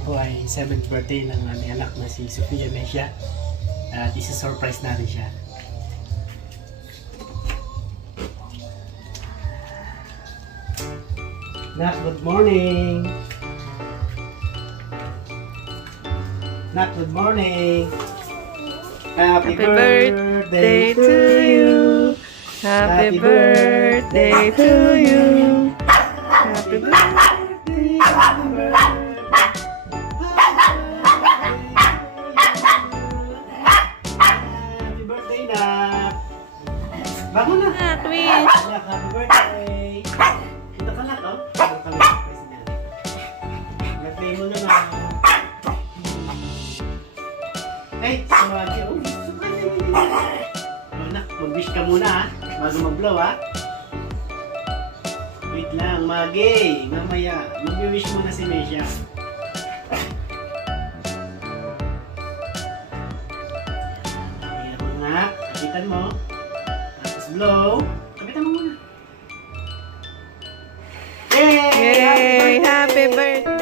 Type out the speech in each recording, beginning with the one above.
ngayon po ay 7th birthday ng aming anak na si Sofia Mesia. At isa-surprise natin siya. Nak, good morning! Nak, good morning! Happy birthday to you! Happy birthday to you. Happy birthday. Happy birthday, Nak! Bangon na! Twins. Nak, happy birthday! Ito ka, Nak, oh. Ito kami surprise niya. Birthday mo na, Nak. Ay, sumagi. Oh, surprise niya. Nak, mag-wish ka muna, ha? Bago mag-blow, ha? Wait lang, Magi. Mamaya, mag-wish muna si Mesia. Ayan mo, Nak. Kapitan mo. Tapos blow. Kapitan mo muna. Yay! Happy birthday.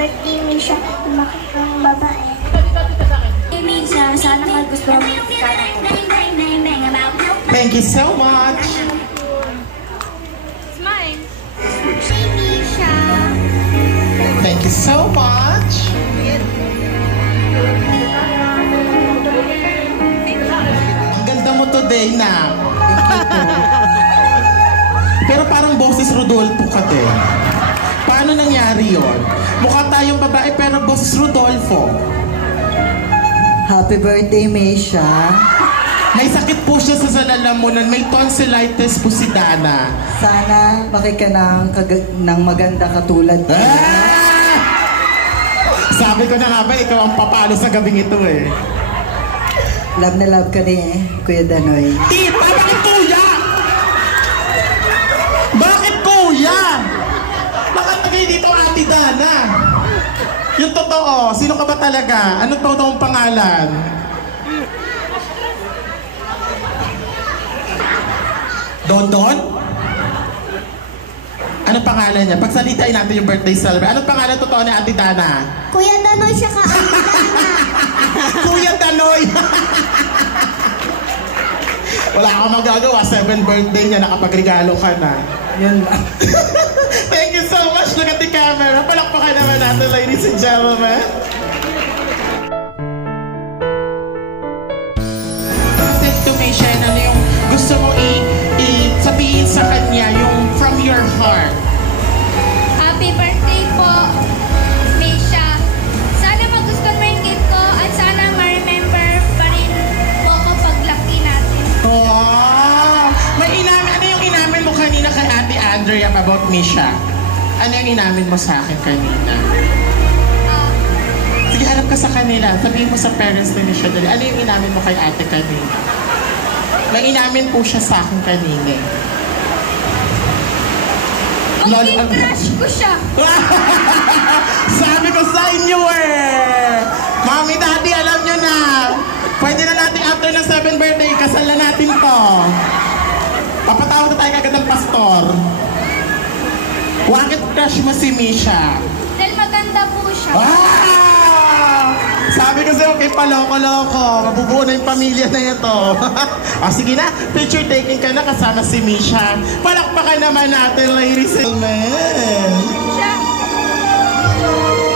Birthday mo siya, lumaki kang babae. Minsan, sana magustuhan mo yung pikana ko. Thank you so much. Smile. Misha. Thank you so much. Ang ganda mo today, na. Pero parang boses Rodolfo ka din. Paano nangyari yon? Mukha tayong babae pero boses Rodolfo. Happy birthday, Mesia. May sakit po siya sa lalamunan. May tonsillitis po si Dana. Sana makika ng maganda katulad ko. Ah! Sabi ko na nga ba, ikaw ang papalo sa gabing ito eh. Love na love ka ni Kuya Danoy. Tita, bakit kuya? Bakit kuya? Nakatagay dito Ate Dana. Yung totoo, sino ka ba talaga? Anong totoong pangalan? Dondon? Anong pangalan niya? Pagsalitain natin yung birthday celebrate. Anong pangalan totoo ni Ate Dana? Kuya Danoy siya ka. Kuya Danoy! Wala akong magagawa. 7th birthday niya, nakapagregalo ka na. Yun lang. Thank you so much. Look at the camera. Palakpakan naman natin, ladies and gentlemen. To me, Shen, ano yung gusto mo sabihin sa kanya, yung from your heart? Happy birthday po, Misha. Sana magustuhan mo yung gift ko at sana ma-remember pa rin po ako paglaki natin. Oh! Ano yung inamin mo kanina kay Ate Andrea about Misha? Ano yung inamin mo sa akin kanina? Sige, harap ka sa kanila. Sabihin mo sa parents ni Misha dali. Ano yung inamin mo kay ate kanina? May inamin po siya sa akin kanina. Magiging crush ko siya. Sabi ko sa inyo Mami, Daddy, alam nyo na. Pwede na natin after ng 7th birthday, kasal na natin to. Papatawag na tayo agad ng pastor. Bakit crush mo si Misha? Dahil maganda po siya. Sabi ko sa'yo, kay paloko-loko. Mabubuo na yung pamilya na ito. Sige na, picture taking ka na kasama si Misha. Palakpakan naman natin, ladies and gentlemen. Siya.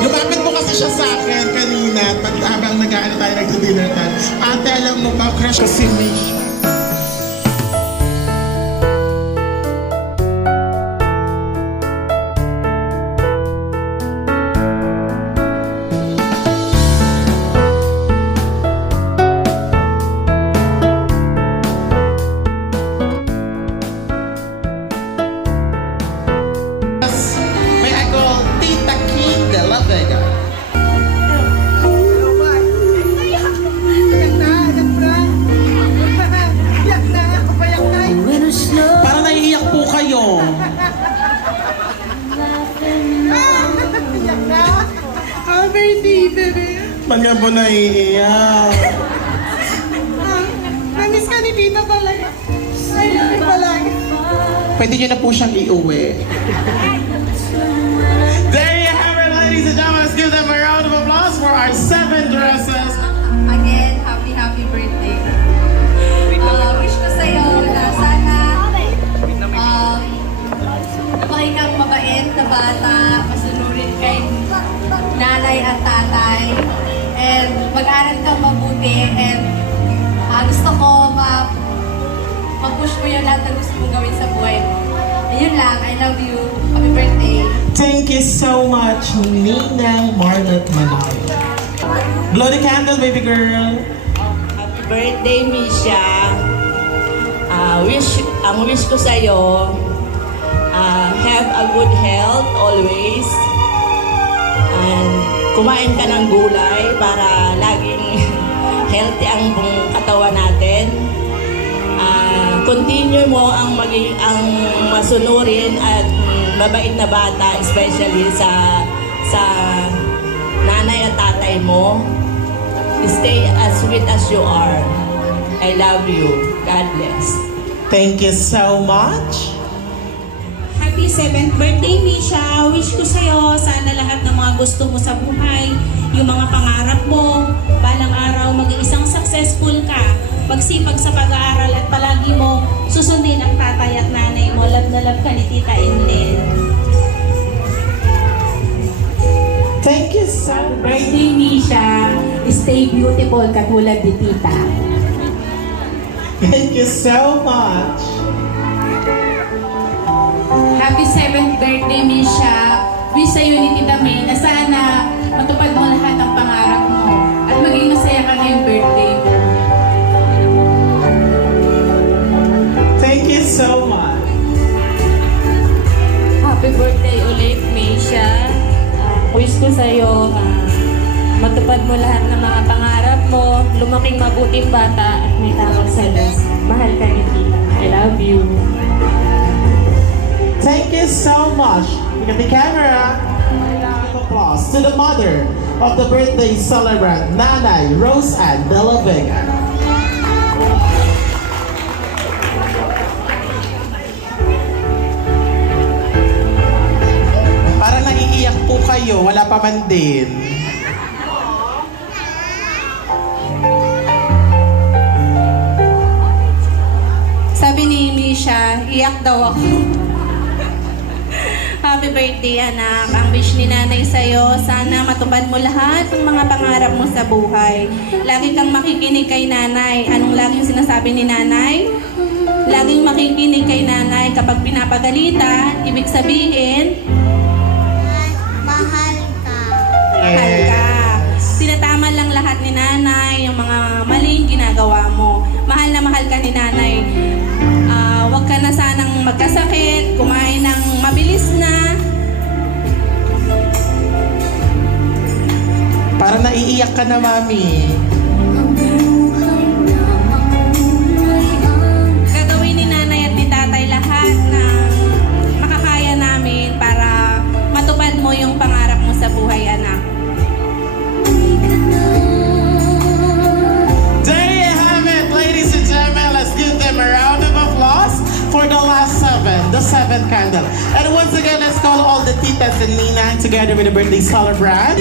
Lumapit mo kasi siya sa akin kanina habang nag-ano tayo, nag-dinner tayo. Ate, alam mo ba, crush ko si Misha. May I call Tita King de la Vega. Para naiiyak po kayo. Ba't nga po naiiyak? Namiss ka ni Tita talaga. I love you talaga. Pwede nyo na po siyang iuwi. There you have it, ladies and gentlemen. Let's give them a round of applause for our 7 dresses. Again, happy birthday. Wish ko sa'yo na sana lumaki kang mabait na bata, masunurin kay nanay at tatay, and mag-aral kang mabuti, and gusto ko mag-push mo yung lahat na gusto mong gawin sa buhay mo. Ayun lang, I love you. Happy birthday. Thank you so much, Ninang Margaret Manay. Blow the candle, baby girl. Happy birthday, Misha. Ang wish ko sa'yo, have a good health always. And kumain ka ng gulay para laging healthy ang buong katawan natin. Continue mo ang masunurin at mabait na bata, especially sa nanay at tatay mo. Stay as sweet as you are. I love you. God bless. Thank you so much. Happy 7th birthday, Misha. Wish ko sa'yo, sana lahat ng mga gusto mo sa buhay, yung mga pangarap mo, balang araw maging isang successful ka, magsipag sa pag-aaral at palagi mo susundin ang tatay at nanay mo. Love na love ka ni Tita Enlil. Thank you so Happy birthday, Misha. Stay beautiful katulad ni Tita. Thank you so much. Happy 7th birthday, Misha. Wish sa'yo ni Tita May na sana matupad mo lahat ang pangarap mo at maging masaya ka ngayong birthday mo. Thank you so much. Happy birthday ulit, Misha. Wish ko sa'yo matupad mo lahat ng mga pangarap mo, lumaking mabuting bata at may tamang salos. Mahal ka ni Tita. I love you. Thank you so much. Look at the camera. Round of applause to the mother of the birthday celebrant, Nanay Rose Ann de la Vega. Para naiiyak po kayo, wala pa man din. Sabi ni Misha, iyak daw ako. Happy birthday, anak. Ang wish ni nanay sa'yo, sana matupad mo lahat ng mga pangarap mo sa buhay. Lagi kang makikinig kay nanay. Anong laging sinasabi ni nanay? Laging makikinig kay nanay kapag pinapagalitan, ibig sabihin, Mahal ka. mahal ka. Tinatama lang lahat ni nanay, yung mga maling ginagawa mo. Mahal na mahal ka ni nanay. Huwag ka na sanang magkasakit, kumain ng mabilis na. Para naiiyak ka na, Mami. Gagawin ni nanay at ni tatay lahat na makakaya namin together with the birthday celebrant.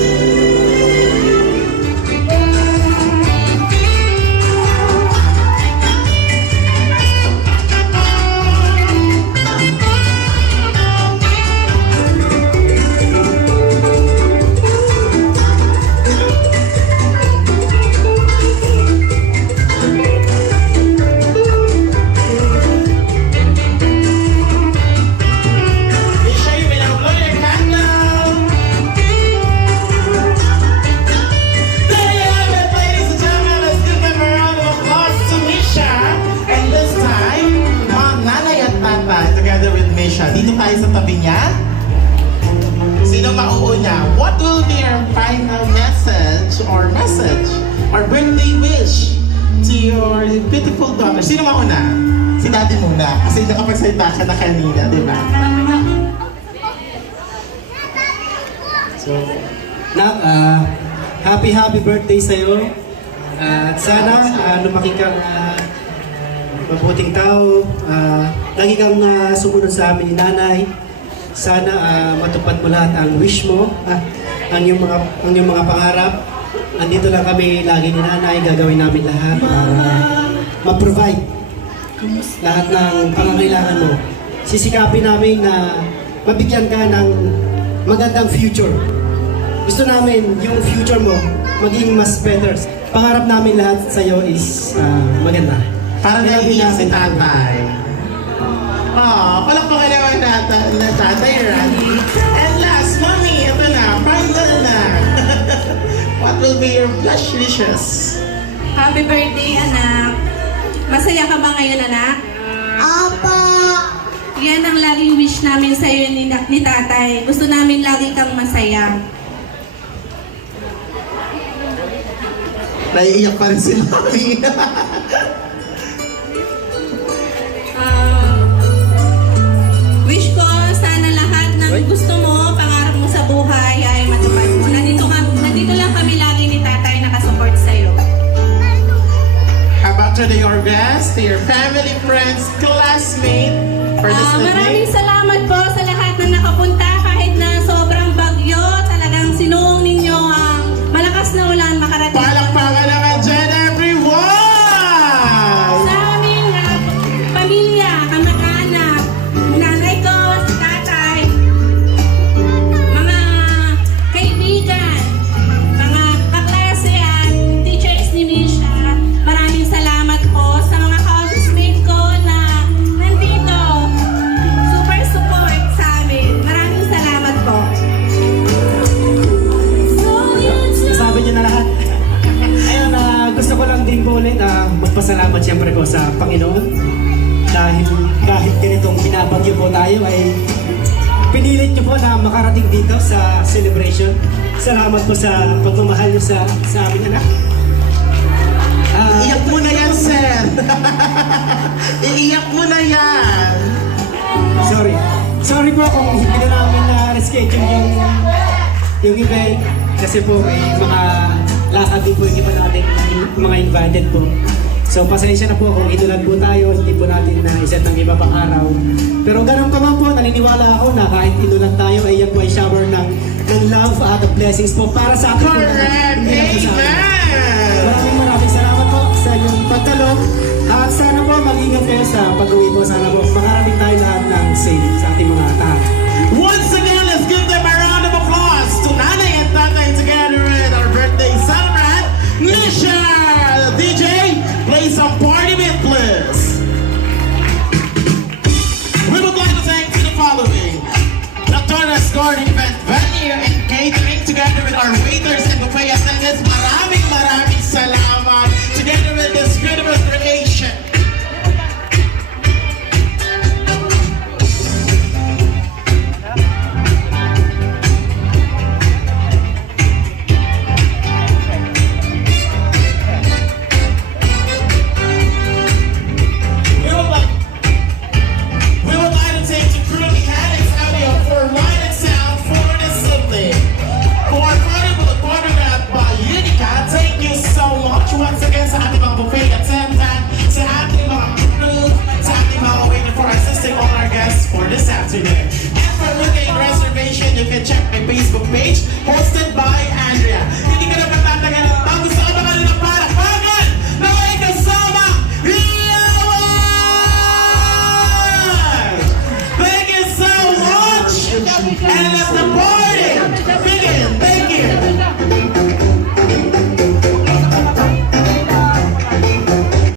Misha, you may now blow your candle. There you have it, ladies and gentlemen. Let's give them a round of applause to Misha. And this time, Mom, Nanay at Tatay together with Misha. Dito tayo sa tabi niya. Sino mauuna? What will be your final message or birthday wish to your beautiful daughter? Sino mauna? Si Daddy muna. Kasi nakapagsalita ka na kanina, di ba? So, Nak, happy birthday sa'yo. At sana lumaki kang mabuting tao. Lagi kang sumunod sa amin ni Nanay. Sana matupad mo lahat ang wish mo, ang iyong mga pangarap. Nandito lang kami lagi ni Nanay. Gagawin namin lahat para ma-provide lahat ng pangangailangan mo. Sisikapin namin na mabigyan ka ng magandang future. Gusto namin yung future mo maging mas better. Pangarap namin lahat sa iyo is maganda. Parang naiiyak si Tatay. Palakpakan naman na Tatay Randy. And last, Mommy, ito na, final na. What will be your blush wishes? Happy birthday, anak. Masaya ka ba ngayon, anak? Opo. Yan ang laging wish namin sa iyo ni Tatay. Gusto namin lagi kang masaya. Naiiyak pa rin si Mommy. Wish ko sana lahat ng gusto mo, pangarap mo sa buhay ay matupad mo. Nandito lang kami lagi ni Tatay nakasupport sa iyo. How about to your best, to your family, friends, classmates, for this Maraming evening? salamat po sa lahat na nakapunta kahit na sobrang bagyo. Talagang sinuong ninyo ang malakas na ulan makarating. Palakpakan naman dyan, everyone! Sa aming pamilya, kamag-anak, nanay ko, si Tatay, mga kaibigan, mga kaklase at teachers ni Misha, maraming salamat po sa mga housemate ko na nandito. Super support sa amin. Maraming salamat po. Sabi niyo na lahat. Ayun, gusto ko lang din po ulit magpasalamat siyempre po sa Panginoon. Dahil kahit ganitong binabagyo po tayo ay pinilit niyo po na makarating dito sa celebration. Salamat po sa pagmamahal niyo sa aming anak. Iiyak mo na yan, sir! Iiyak mo na yan! Sorry po kung hindi na namin na-reschedule yung event kasi po may mga lakad din po yung iba natin mga invited po. So pasensya na po kung inulan po tayo, hindi po natin na-iset ng iba pang araw. Pero ganun pa man po, naniniwala ako na kahit inulan tayo ay yan po ay shower ng love at of blessings po para sa atin. Correct! Hindi lang po sa atin. Amen! Maraming salamat po sa inyong pagtalo. At sana po mag-ingat kayo sa pag-uwi po. Sana po makarating tayo lahat ng safe sa ating mga tahanan. Once again, let's give them a round of applause to Nanay and Tatay together with our birthday celebrant, Misha! DJ, play some party beat, please. We would like to thank to the following: Dr. Garden Event Venue and Catering together with our waiters and buffet attendants. Maraming salamat together with this beautiful creation. We would like to take to Crew Mechanics Audio for light and sound for this evening. Coordinated by Unica, thank you so page hosted by Andrea. Hindi ka na patatagal. Ang gusto ko ba kanina para kagan na may kasama Yawan! Thank you so much! And let the party